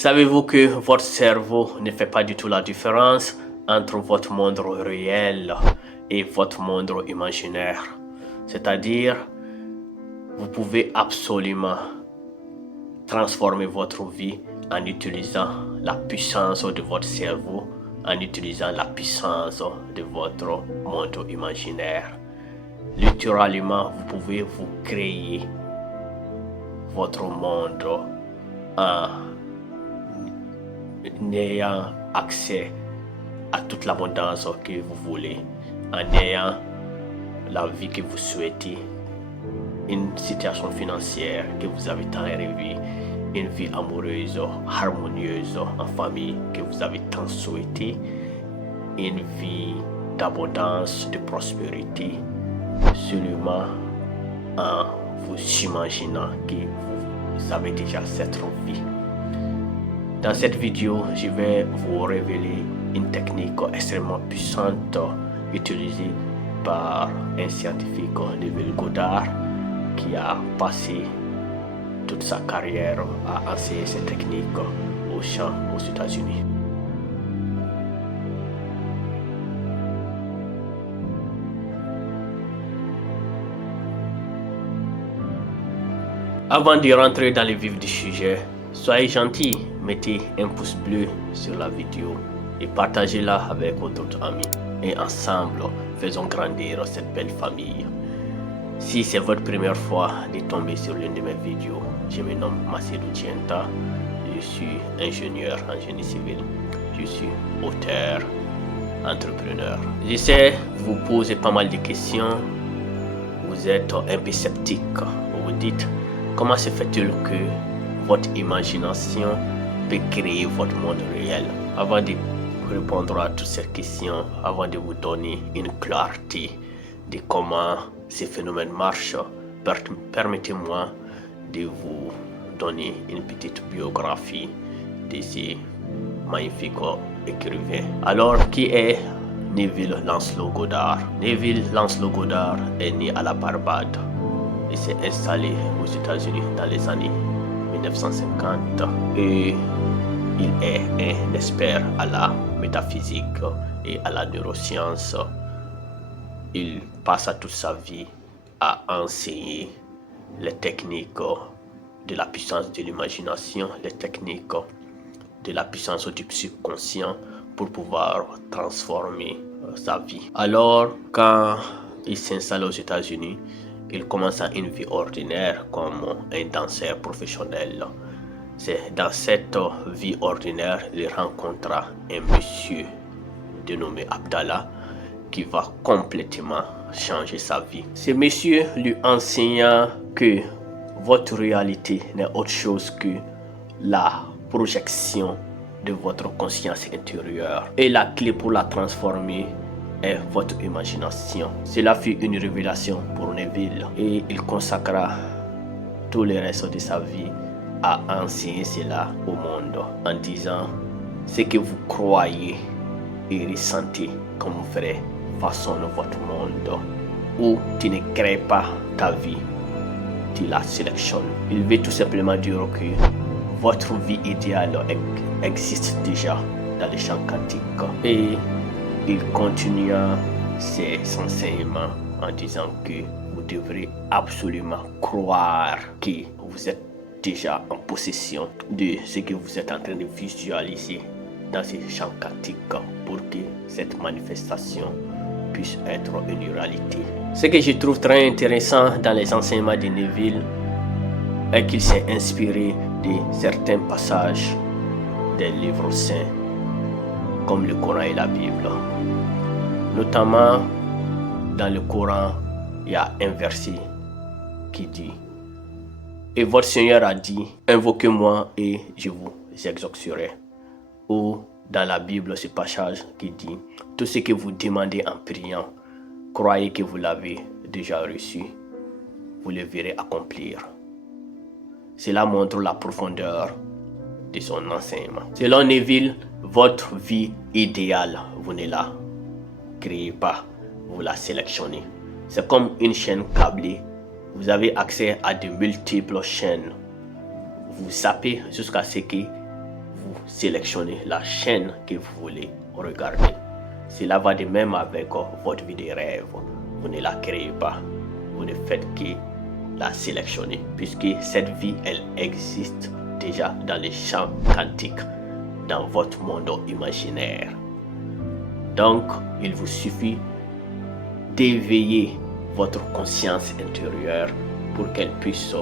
Savez-vous que votre cerveau ne fait pas du tout la différence entre votre monde réel et votre monde imaginaire? C'est-à-dire, vous pouvez absolument transformer votre vie en utilisant la puissance de votre cerveau, en utilisant la puissance de votre monde imaginaire. Littéralement, vous pouvez vous créer votre monde en ayant accès à toute l'abondance que vous voulez, en ayant la vie que vous souhaitez, une situation financière que vous avez tant rêvé, une vie amoureuse, harmonieuse, en famille que vous avez tant souhaité, une vie d'abondance, de prospérité, seulement en vous imaginant que vous avez déjà cette vie. Dans cette vidéo, je vais vous révéler une technique extrêmement puissante utilisée par un scientifique, Neville Goddard, qui a passé toute sa carrière à enseigner cette technique au champ aux États-Unis. Avant de rentrer dans le vif du sujet, soyez gentils, mettez un pouce bleu sur la vidéo et partagez-la avec votre amis. Et ensemble, faisons grandir cette belle famille. Si c'est votre première fois de tomber sur l'une de mes vidéos, je me nomme Macedo Dienta, je suis ingénieur en génie civil, je suis auteur, entrepreneur. Je sais, vous posez pas mal de questions, vous êtes un peu sceptique, vous vous dites comment se fait-il que votre imagination peut créer votre monde réel? Avant de répondre à toutes ces questions, avant de vous donner une clarté de comment ces phénomènes marchent, permettez-moi de vous donner une petite biographie de ces magnifiques écrivains. Alors, qui est Neville Lancelot Goddard? Neville Lancelot Goddard est né à la Barbade et s'est installé aux États-Unis dans les années 1950 et il est un expert à la métaphysique et à la neuroscience. Il passa toute sa vie à enseigner les techniques de la puissance de l'imagination, les techniques de la puissance du subconscient pour pouvoir transformer sa vie. Alors, quand il s'installe aux États-Unis, il commence une vie ordinaire comme un danseur professionnel. C'est dans cette vie ordinaire qu'il rencontra un monsieur dénommé Abdallah qui va complètement changer sa vie. Ce monsieur lui enseigna que votre réalité n'est autre chose que la projection de votre conscience intérieure et la clé pour la transformer est votre imagination. Cela fut une révélation pour Neville et il consacra tout le reste de sa vie à enseigner cela au monde en disant ce que vous croyez et ressentez comme vrai façonne votre monde, ou tu ne crées pas ta vie, tu la sélectionnes. Il veut tout simplement dire que votre vie idéale existe déjà dans les champs quantiques. Et il continua ses enseignements en disant que vous devrez absolument croire que vous êtes déjà en possession de ce que vous êtes en train de visualiser dans ces champs quantiques pour que cette manifestation puisse être une réalité. Ce que je trouve très intéressant dans les enseignements de Neville est qu'il s'est inspiré de certains passages des livres saints comme le Coran et la Bible. Notamment dans le Coran, il y a un verset qui dit: et votre Seigneur a dit, invoquez-moi et je vous exaucerai. Ou dans la Bible, ce passage qui dit, tout ce que vous demandez en priant, croyez que vous l'avez déjà reçu, vous le verrez accomplir. Cela montre la profondeur de son enseignement. Selon Neville, votre vie idéale, vous ne la créez pas, vous la sélectionnez. C'est comme une chaîne câblée. Vous avez accès à de multiples chaînes. Vous zappez jusqu'à ce que sélectionnez la chaîne que vous voulez regarder. Cela va de même avec votre vie de rêve. Vous ne la créez pas. Vous ne faites que la sélectionner, puisque cette vie, elle existe déjà dans les champs quantiques, dans votre monde imaginaire. Donc, il vous suffit d'éveiller votre conscience intérieure pour qu'elle puisse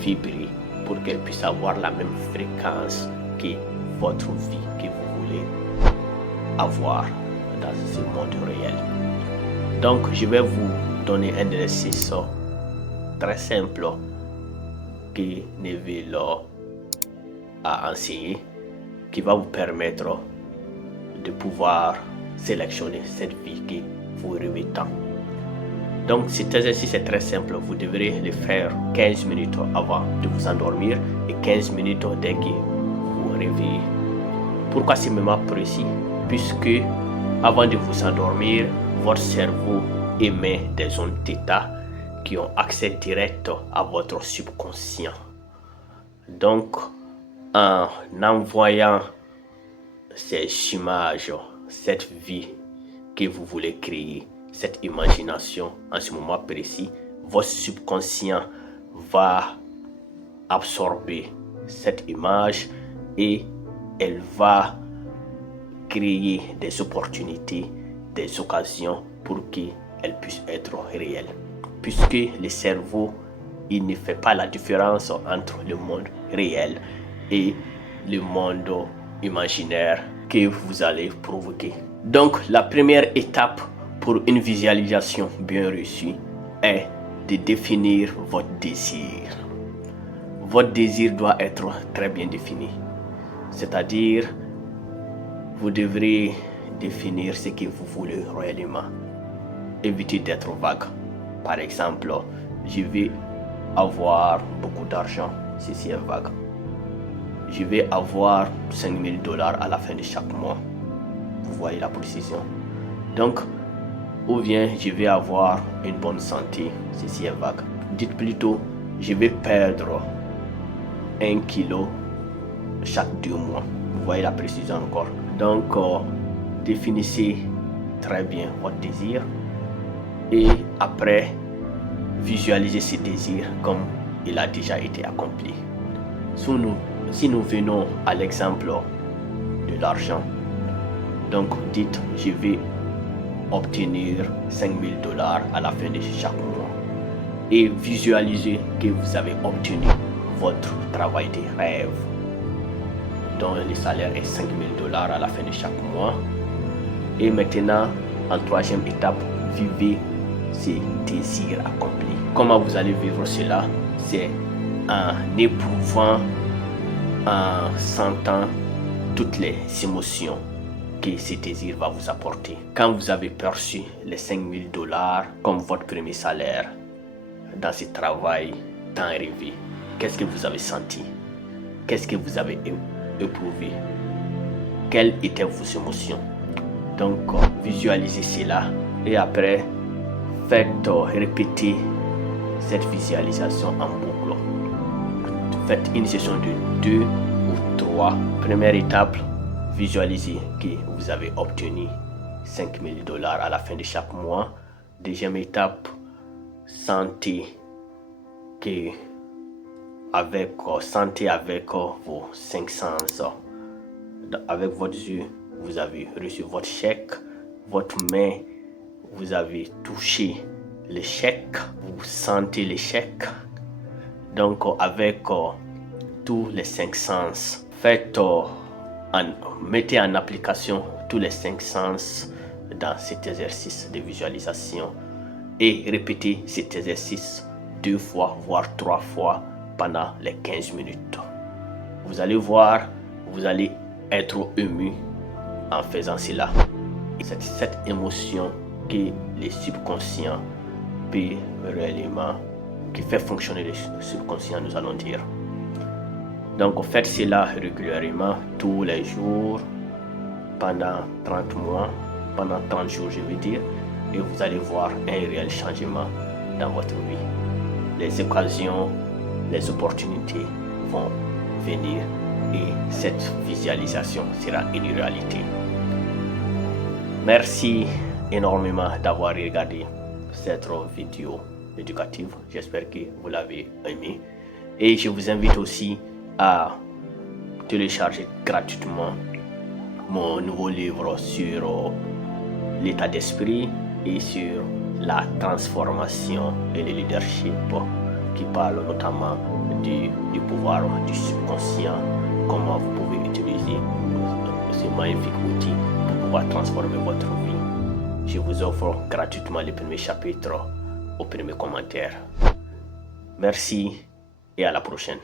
vibrer, pour qu'elle puisse avoir la même fréquence que votre vie que vous voulez avoir dans ce monde réel. Donc, je vais vous donner un exercice très simple que Neville a enseigné, qui va vous permettre de pouvoir sélectionner cette vie que vous rêvez tant. Donc cet exercice est très simple, vous devrez le faire 15 minutes avant de vous endormir et 15 minutes dès que vous réveillez. Pourquoi c'est même précis? Puisque avant de vous endormir, votre cerveau émet des ondes θ qui ont accès direct à votre subconscient. Donc en envoyant ces images, cette vie que vous voulez créer, cette imagination en ce moment précis, votre subconscient va absorber cette image et elle va créer des opportunités, des occasions pour qu'elle puisse être réelle. Puisque le cerveau, il ne fait pas la différence entre le monde réel et le monde imaginaire que vous allez provoquer. Donc la première étape pour une visualisation bien réussie est de définir votre désir. Votre désir doit être très bien défini. C'est-à-dire, vous devrez définir ce que vous voulez réellement. Évitez d'être vague. Par exemple, je vais avoir beaucoup d'argent. Ceci est vague. Je vais avoir 5 000 $ à la fin de chaque mois. Vous voyez la précision. Donc, ou bien je vais avoir une bonne santé. Ceci est vague. Dites plutôt, je vais perdre 1 kilo chaque 2 mois. Vous voyez la précision encore. Donc, définissez très bien votre désir et après, visualisez ce désir comme il a déjà été accompli. Si nous venons à l'exemple de l'argent, donc dites, je vais obtenir 5 000 $ à la fin de chaque mois et visualisez que vous avez obtenu votre travail de rêve dont le salaire est 5 000 $ à la fin de chaque mois. Et maintenant, en troisième étape, vivez ces désirs accomplis. Comment vous allez vivre cela? C'est en éprouvant, en sentant toutes les émotions que ce désir va vous apporter. Quand vous avez perçu les 5 000 $ comme votre premier salaire dans ce travail tant rêvé, qu'est-ce que vous avez senti? Qu'est-ce que vous avez éprouvé? Quelles étaient vos émotions? Donc visualisez cela et après faites répéter cette visualisation en boucle. Faites une session de 2 ou 3. Première étape, visualisez que vous avez obtenu 5 000 $ à la fin de chaque mois. Deuxième étape, sentez que avec vos 5 sens, avec votre yeux, vous avez reçu votre chèque, votre main, vous avez touché le chèque, vous sentez le chèque. Donc avec tous les 5 sens, mettez en application tous les 5 sens dans cet exercice de visualisation et répétez cet exercice 2 fois, voire 3 fois pendant les 15 minutes. Vous allez voir, vous allez être ému en faisant cela. C'est cette émotion que le subconscient peut réellement, qui fait fonctionner le subconscient, nous allons dire. Donc faites cela régulièrement, tous les jours, pendant 30 mois, pendant 30 jours je veux dire, et vous allez voir un réel changement dans votre vie. Les occasions, les opportunités vont venir et cette visualisation sera une réalité. Merci énormément d'avoir regardé cette vidéo éducative. J'espère que vous l'avez aimé. Et je vous invite aussi à télécharger gratuitement mon nouveau livre sur l'état d'esprit et sur la transformation et le leadership, qui parle notamment du pouvoir du subconscient, comment vous pouvez utiliser ce magnifique outil pour pouvoir transformer votre vie. Je vous offre gratuitement le premier chapitre au premier commentaire. Merci et à la prochaine.